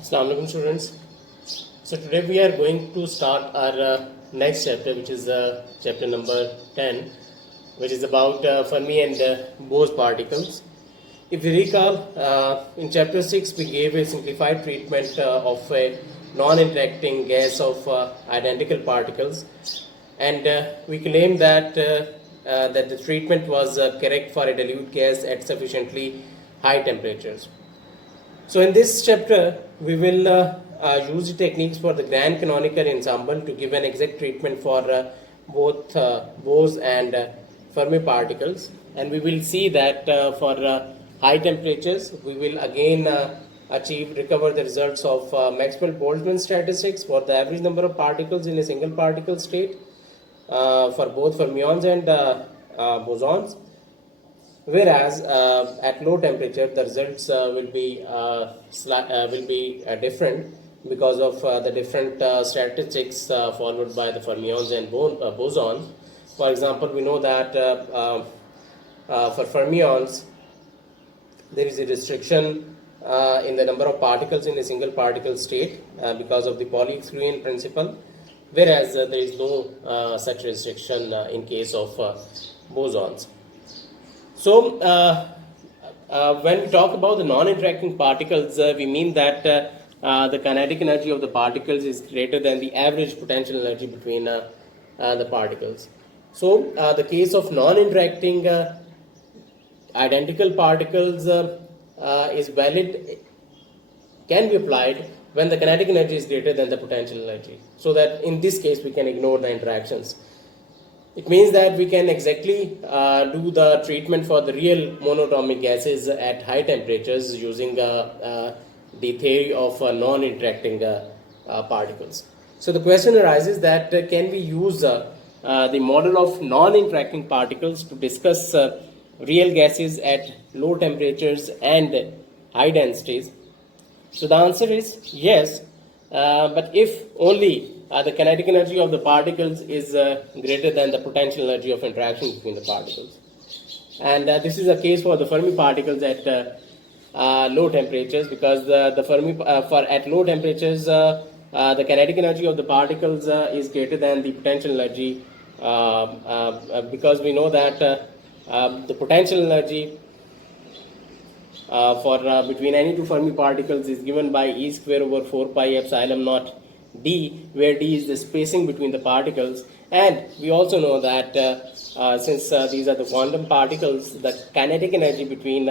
Assalamu alaikum students. So today we are going to start our next chapter, which is chapter number 10, which is about Fermi and Bose particles. If you recall, in chapter 6 we gave a simplified treatment of a non-interacting gas of identical particles, and we claimed that that the treatment was correct for a dilute gas at sufficiently high temperatures. So in this chapter, we will use the techniques for the grand canonical ensemble to give an exact treatment for both Bose and Fermi particles, and we will see that for high temperatures, we will again recover the results of Maxwell-Boltzmann statistics for the average number of particles in a single particle state for both fermions and bosons. Whereas at low temperature the results will be different because of the different statistics followed by the fermions and bosons. For example, we know that for fermions there is a restriction in the number of particles in a single particle state because of the Pauli-Exclusion principle, whereas there is no such restriction in case of bosons. So, when we talk about the non-interacting particles, we mean that the kinetic energy of the particles is greater than the average potential energy between the particles. So, the case of non-interacting identical particles is valid, can be applied when the kinetic energy is greater than the potential energy. So that in this case we can ignore the interactions. It means that we can exactly do the treatment for the real monatomic gases at high temperatures using the theory of non-interacting particles. So the question arises that can we use the model of non-interacting particles to discuss real gases at low temperatures and high densities? So the answer is yes, but if only the kinetic energy of the particles is greater than the potential energy of interaction between the particles. And this is a case for the Fermi particles at low temperatures, because the Fermi at low temperatures the kinetic energy of the particles is greater than the potential energy, because we know that the potential energy for between any two Fermi particles is given by E square over 4 pi epsilon naught d, where d is the spacing between the particles. And we also know that since these are the quantum particles, the kinetic energy between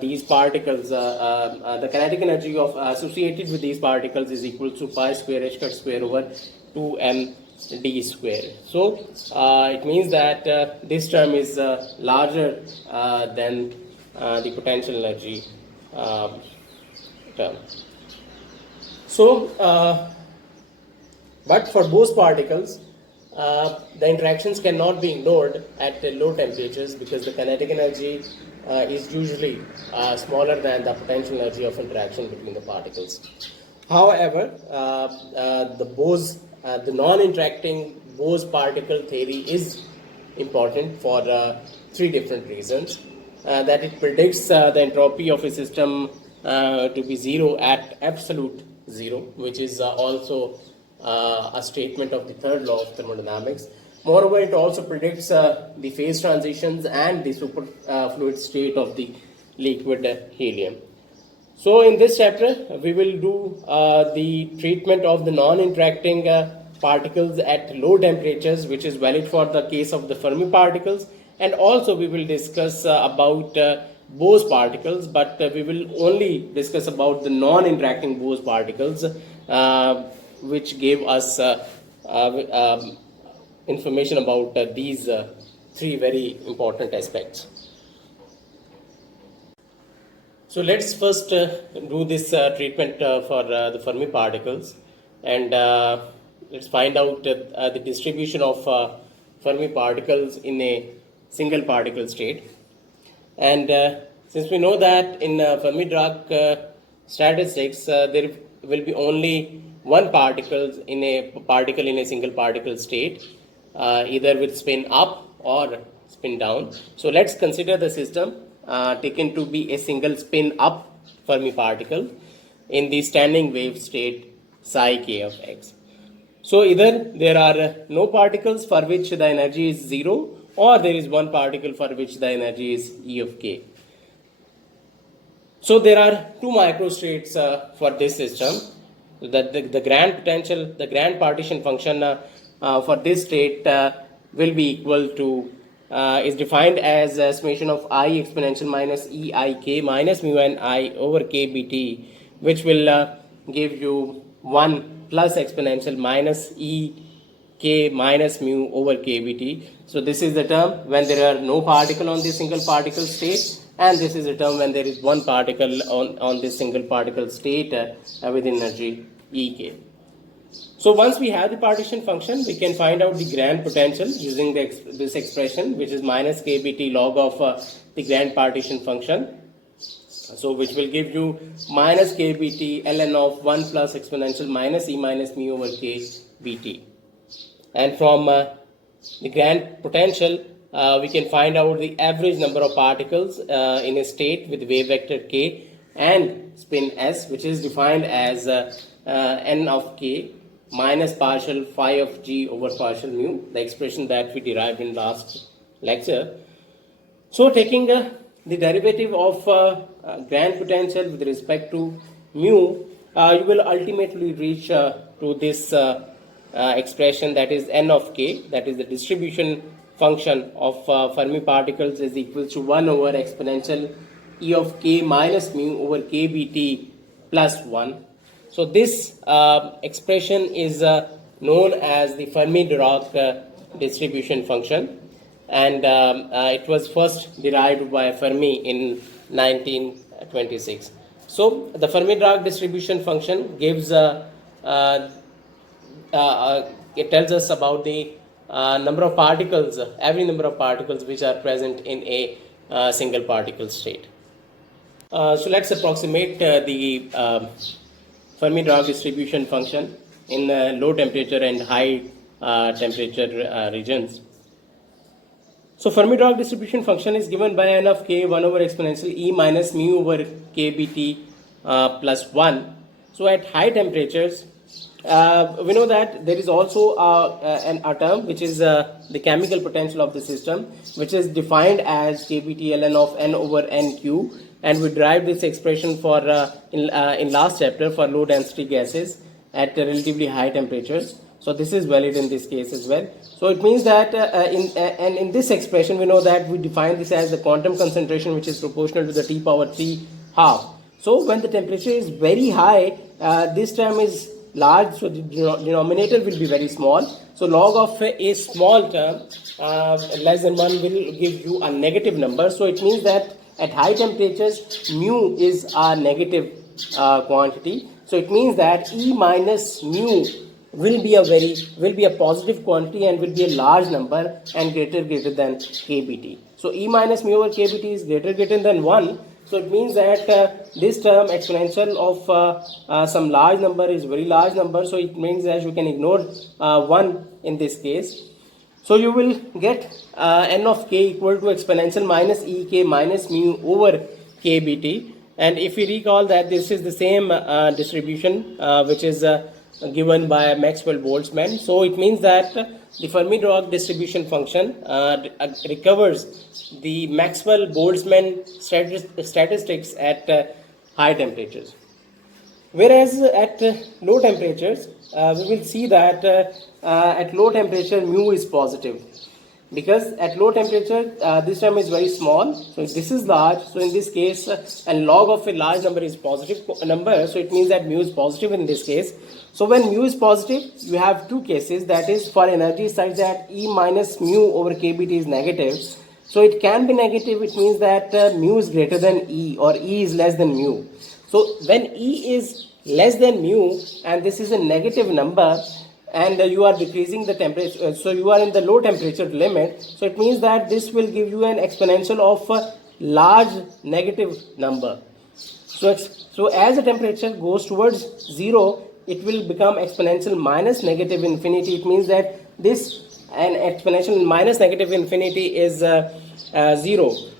these particles, the kinetic energy of associated with these particles is equal to pi square h cut square over 2m d square. So it means that this term is larger than the potential energy term. So but for Bose particles, the interactions cannot be ignored at low temperatures because the kinetic energy is usually smaller than the potential energy of interaction between the particles. However, the non-interacting Bose particle theory is important for three different reasons. That it predicts the entropy of a system to be zero at absolute zero, which is also a statement of the third law of thermodynamics. Moreover, it also predicts the phase transitions and the superfluid state of the liquid helium. So in this chapter, we will do the treatment of the non-interacting particles at low temperatures, which is valid for the case of the Fermi particles, and also we will discuss about Bose particles, but we will only discuss about the non-interacting Bose particles, which gave us information about these three very important aspects. So let's first do this treatment for the Fermi particles, and let's find out the distribution of Fermi particles in a single particle state. And since we know that in Fermi-Dirac statistics there will be only one particle in a single particle state, either with spin up or spin down. So let's consider the system taken to be a single spin up Fermi particle. in the standing wave state psi k of x. So either there are no particles for which the energy is 0, or there is one particle for which the energy is E of k. So there are two microstates for this system. The grand potential, the grand partition function for this state will be equal to, is defined as summation of I exponential minus E I k minus mu n I over k bt, which will give you 1 plus exponential minus E k minus mu over k bt. So this is the term when there are no particle on this single particle state, and this is the term when there is one particle on this single particle state with energy Ek. So once we have the partition function, we can find out the grand potential using this expression, which is minus kbt log of the grand partition function. So which will give you minus kbt ln of 1 plus exponential minus E minus mu over k bt. And from the grand potential, we can find out the average number of particles in a state with wave vector k and spin s, which is defined as n of k minus partial phi of g over partial mu, the expression that we derived in last lecture. So taking the derivative of grand potential with respect to mu, you will ultimately reach to this expression, that is n of k, that is the distribution function of Fermi particles is equal to 1 over exponential E of k minus mu over k bt plus 1. So this expression is known as the Fermi-Dirac distribution function, and it was first derived by Fermi in 1926. So the Fermi-Dirac distribution function gives it tells us about the number of particles, every number of particles which are present in a single particle state. So let's approximate the Fermi-Dirac distribution function in low temperature and high temperature regions. So Fermi-Dirac distribution function is given by n of k 1 over exponential E minus mu over k bt plus 1. So at high temperatures, we know that there is also a term which is the chemical potential of the system, which is defined as kbt ln of n over nq, and we derived this expression for in last chapter for low density gases at relatively high temperatures. So this is valid in this case as well. So it means that in this expression, we know that we define this as the quantum concentration, which is proportional to the T power 3 half. So when the temperature is very high, this term is large, so the denominator will be very small. So log of a small term less than 1 will give you a negative number. So it means that at high temperatures, mu is a negative quantity. So it means that E minus mu will be a positive quantity and will be a large number and greater than kbt. So E minus mu over kbt is greater than 1. So it means that this term exponential of some large number is very large number. So it means that you can ignore 1 in this case. So you will get n of k equal to exponential minus E k minus mu over k bt. And if we recall that this is the same distribution which is given by Maxwell-Boltzmann. So it means that the Fermi-Dirac distribution function recovers the Maxwell-Boltzmann statistics at high temperatures. Whereas at low temperatures, we will see that at low temperature mu is positive, because at low temperature this term is very small, so this is large. So in this case, and log of a large number is positive number, so it means that mu is positive in this case. So when mu is positive, you have two cases, that is for energy such that E minus mu over kbt is negative. So it can be negative, it means that mu is greater than E, or E is less than mu. So when E is less than mu and this is a negative number, and you are decreasing the temperature, so you are in the low temperature limit, so it means that this will give you an exponential of a large negative number. So as the temperature goes towards 0, it will become exponential minus negative infinity. It means that this an exponential minus negative infinity is 0.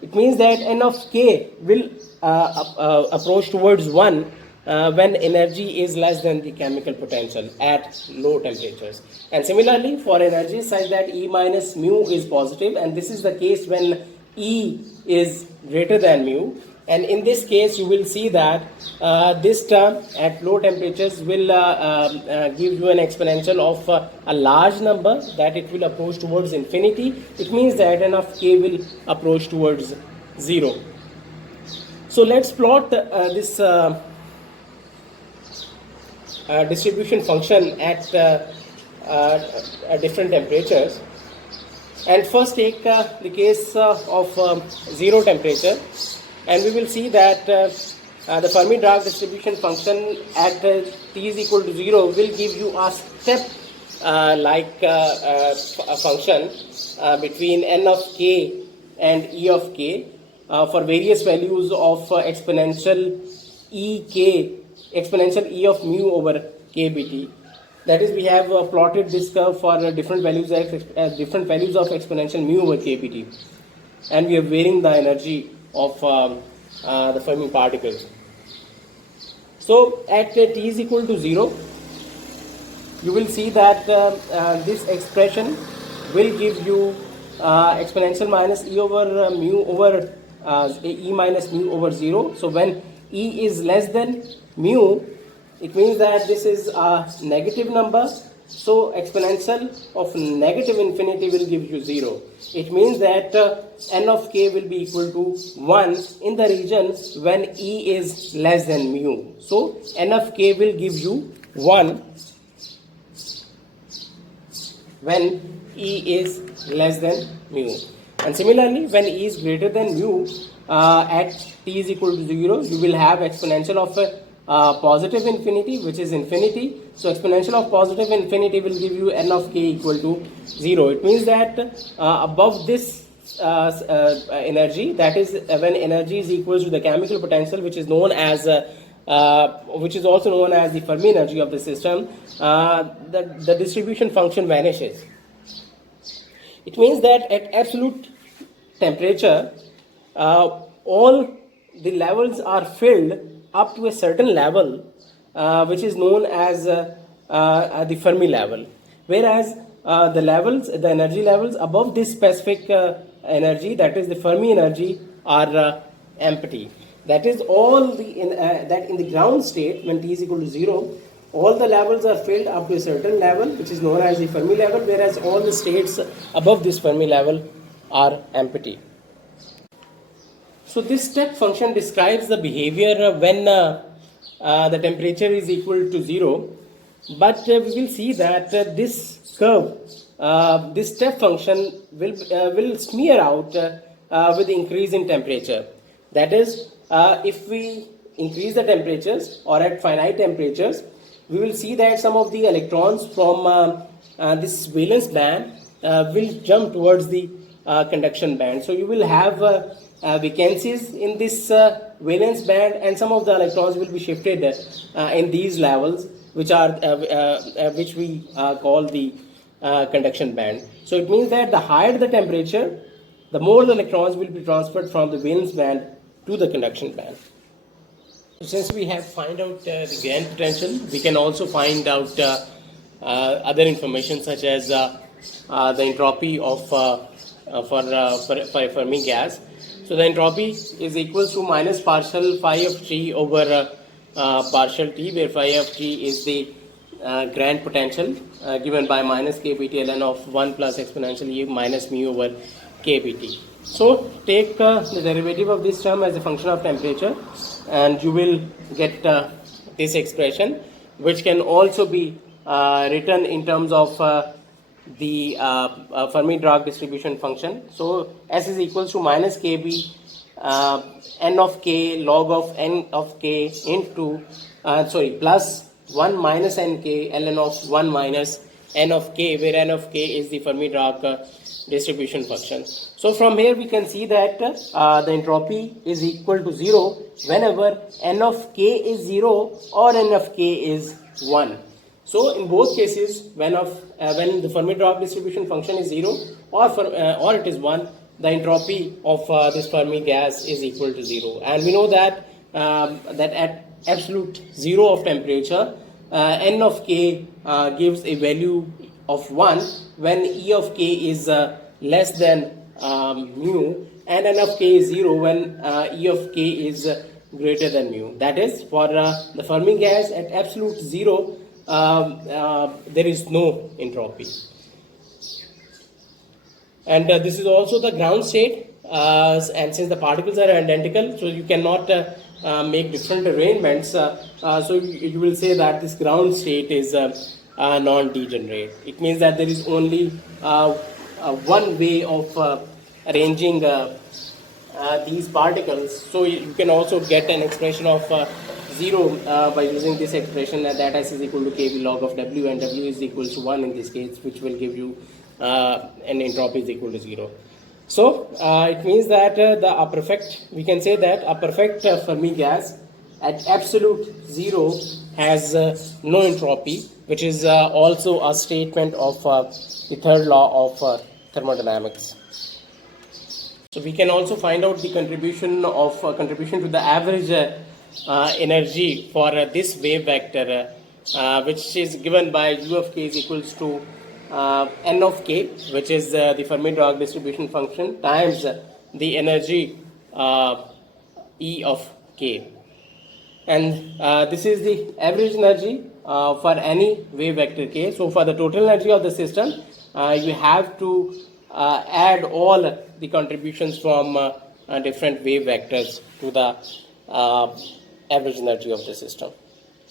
It means that n of k will approach towards 1 when energy is less than the chemical potential at low temperatures. And similarly, for energy such that E minus mu is positive, and this is the case when E is greater than mu. And in this case, you will see that this term at low temperatures will give you an exponential of a large number, that it will approach towards infinity. It means that n of k will approach towards 0. So let's plot this distribution function at different temperatures. And first take the case of 0 temperature. And we will see that the Fermi-Dirac distribution function at t is equal to 0 will give you a step like a function between n of k and e of k for various values of exponential e of mu over k bt. That is, we have plotted this curve for different values of exponential mu over k bt, and we are varying the energy of the Fermi particles. So at t is equal to 0, you will see that this expression will give you exponential minus e over mu over e minus mu over 0. So when e is less than mu, it means that this is a negative number. So exponential of negative infinity will give you 0. It means that n of k will be equal to 1 in the region when e is less than mu. So n of k will give you 1 when e is less than mu. And similarly, when e is greater than mu, at t is equal to 0, you will have exponential of positive infinity, which is infinity. So exponential of positive infinity will give you n of k equal to 0. It means that above this energy, that is when energy is equal to the chemical potential, which is known as which is also known as the Fermi energy of the system, the distribution function vanishes. It means that at absolute temperature, all the levels are filled up to a certain level, which is known as the Fermi level, whereas the energy levels above this specific energy, that is the Fermi energy, are empty. That is, all that in the ground state, when t is equal to 0, all the levels are filled up to a certain level, which is known as the Fermi level, whereas all the states above this Fermi level are empty. So this step function describes the behavior when the temperature is equal to 0, but we will see that this curve, this step function will smear out with the increase in temperature. That is, if we increase the temperatures or at finite temperatures, we will see that some of the electrons from this valence band will jump towards the conduction band. So you will have vacancies in this valence band, and some of the electrons will be shifted in these levels, which are which we call the conduction band. So it means that the higher the temperature, the more the electrons will be transferred from the valence band to the conduction band. Since we have found out the grand potential, we can also find out other information such as the entropy of for Fermi gas. So the entropy is equal to minus partial phi of t over partial t, where phi of t is the grand potential given by minus kBT ln of 1 plus exponential e minus mu over kBT. So take the derivative of this term as a function of temperature, and you will get this expression, which can also be written in terms of the Fermi-Dirac distribution function. So S is equals to minus kb n of k log of n of k into plus 1 minus nk ln of 1 minus n of k, where n of k is the Fermi-Dirac distribution function. So from here we can see that the entropy is equal to 0 whenever n of k is 0 or n of k is 1. So in both cases, when the Fermi-Dirac distribution function is 0 or it is 1, the entropy of this Fermi gas is equal to 0. And we know that that at absolute 0 of temperature, n of k gives a value of 1 when E of k is less than mu, and n of k is 0 when E of k is greater than mu. That is, for the Fermi gas at absolute 0, there is no entropy. And this is also the ground state, and since the particles are identical, so you cannot make different arrangements. So you will say that this ground state is non-degenerate. It means that there is only one way of arranging these particles. So you can also get an expression of 0 by using this expression, that S is equal to kV log of W, and W is equal to 1 in this case, which will give you and entropy is equal to 0. So it means that we can say that a perfect Fermi gas at absolute 0 has no entropy, which is also a statement of the third law of thermodynamics. So we can also find out the contribution to the average energy for this wave vector, which is given by U of k is equals to n of k, which is the Fermi-Dirac distribution function, times the energy E of k. And this is the average energy for any wave vector k. So for the total energy of the system, you have to add all the contributions from different wave vectors to the average energy of the system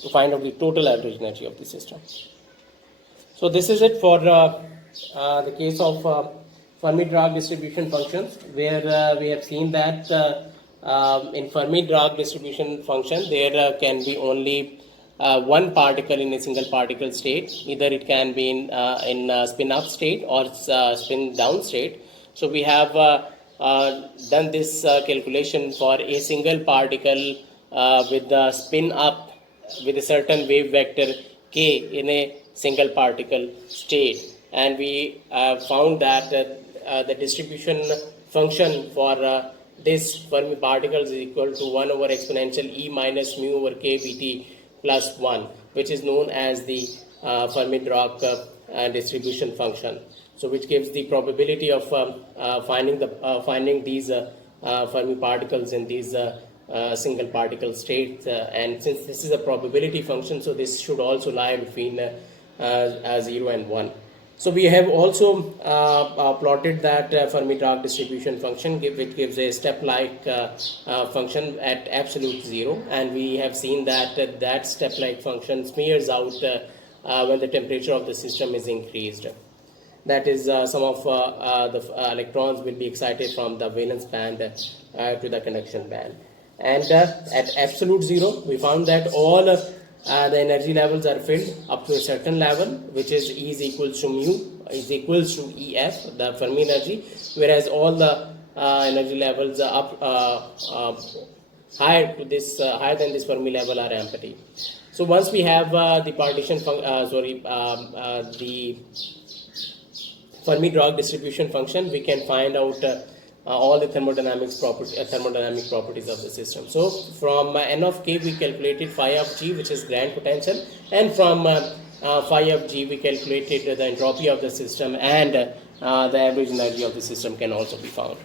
to find out the total average energy of the system. So this is it for the case of Fermi-Dirac distribution functions, where we have seen that in Fermi-Dirac distribution function there can be only one particle in a single particle state. Either it can be in spin up state or spin down state. So we have done this calculation for a single particle with the spin up with a certain wave vector k in a single particle state, and we found that the distribution function for this Fermi particles is equal to 1 over exponential E minus mu over k Vt plus 1, which is known as the Fermi-Dirac distribution function. So which gives the probability of finding these Fermi particles in these single particle states, and since this is a probability function, so this should also lie between 0 and 1. So we have also plotted that Fermi-Dirac distribution function, which gives a step-like function at absolute 0, and we have seen that that step-like function smears out when the temperature of the system is increased. That is, some of the electrons will be excited from the valence band to the conduction band. And at absolute 0, we found that all the energy levels are filled up to a certain level, which is E is equals to mu is equals to EF, the Fermi energy, whereas all the energy levels up higher than this Fermi level are empty. So once we have the Fermi-Dirac distribution function, we can find out all the thermodynamic properties of the system. So from n of k we calculated phi of g, which is grand potential, and from phi of g we calculated the entropy of the system, and the average energy of the system can also be found.